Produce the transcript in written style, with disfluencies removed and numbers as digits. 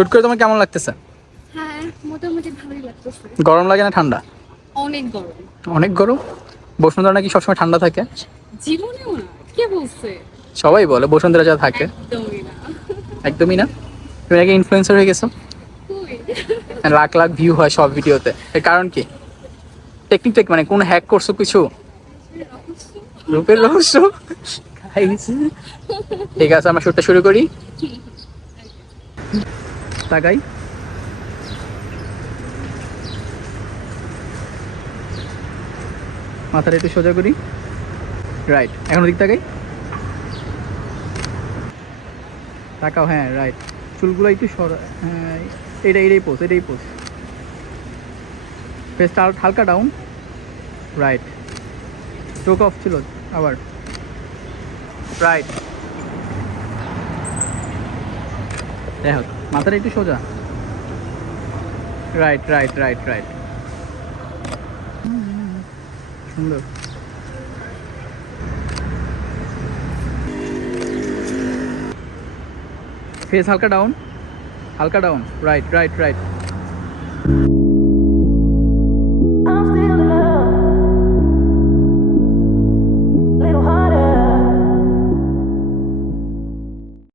Shoot করে তোমার কেমন লাগতেছে? হ্যাঁ মোটামুটি ভালোই লাগতেছে। গরম লাগে না ঠান্ডা? অনেক গরম। অনেক গরম। বসুন্ধরা নাকি সবসময় ঠান্ডা থাকে? জীবনেও না, কে বলছে? সবাই বলে বসুন্ধরা যা থাকে। একদমই না। একদমই না। তুমি নাকি ইনফ্লুয়েন্সার হয়ে গেছো, কই? লাখ লাখ ভিউ হয় সব ভিডিওতে, এর কারণ কি? টেকনিক মানে কোন হ্যাক করছো কিছু? রূপের রহস্য। Guys, ঠিক আছে আমরা শুটটা শুরু করি। তাকাই। মাথাটা একটু সোজা করি। রাইট, এখন দিক তাকাই। তাকাও, হ্যাঁ রাইট। চুলগুলো একটু সরা, হ্যাঁ এটাই পোজ। ফেসটা হালকা ডাউন। রাইট। চোখ অফ ছিল আবার। রাইট। দেখো মাথাটা একটু সোজা। রাইট। সুন্দর। ফেস হালকা ডাউন। রাইট।